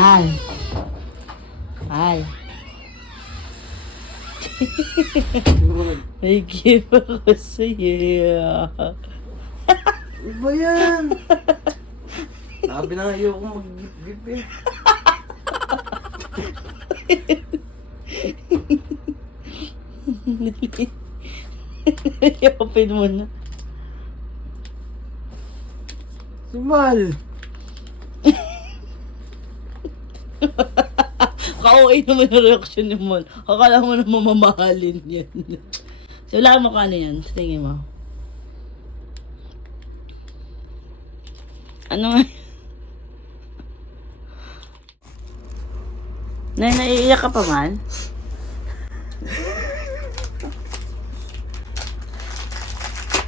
Mahal. Mahal. May gift ako sa'yo. Ano ba yan? Sabi na ayoko mag-gift eh. Open mo na. Si Mal. Ka-okay naman ang reaction ni Mon. Akala mo na mamamahalin yan. So, wala mo ka na yan. Sa tingin mo. Ano nga? Naiiyak ka pa man?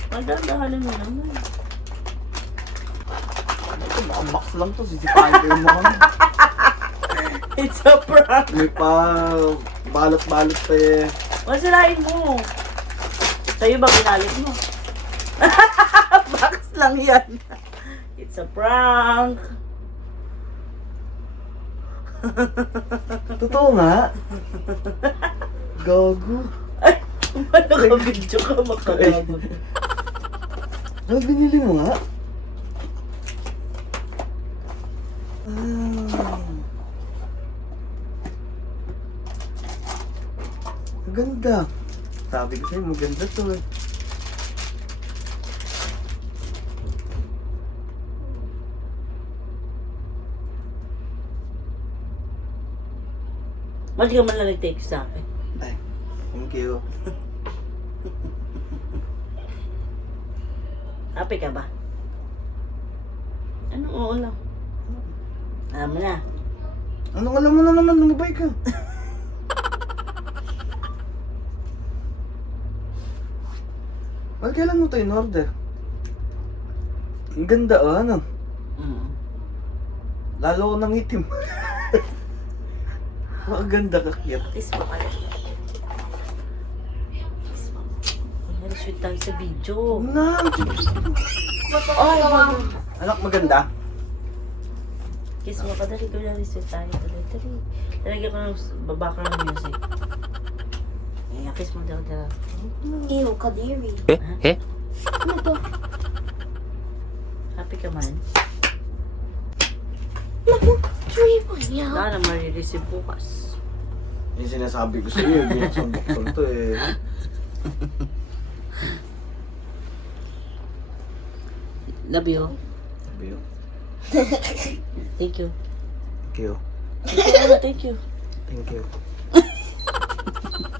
Magdadahalin mo naman. Ito, baka box lang to. Sisipahin mo kami. It's a prank. May pa balot-balot pa eh. Masalain mo. Sa'yo ba ginalit mo? Box lang yan. It's a prank. Totoo nga. Gago. Ano ka video ka makagago? Ano binili mo nga? Maganda. Sabi ko sa'yo, maganda to eh. Ba't di ka man lang nag-take sa akin? Ay, thank you. Happy ka ba? Anong oo lang? Alam mo na. Anong alam mo na naman, lumabay ka. Well, kailan mo ito in-order? Ang ganda oh, ano? Lalo ko nang itim. Maganda ka, cute. Kiss mo ka lang. Kiss mo. Kunyari, sweet tayo sa video. Na! Ay, bago. Anak, maganda. Kiss mo ka. Dali, kunyari, sweet tayo. Dali, dali. Talagyan ko ng background music. Ay, kiss mo, dali, dali. Ew, kadiri. Ano to? Happy ka man? Naku, dream mo niya. Wala na marireceive bukas. Yung sinasabi ko sa'yo, yung sa bukol to eh. Love you. Sabi yun. Thank you. Thank you. Thank you. Thank you.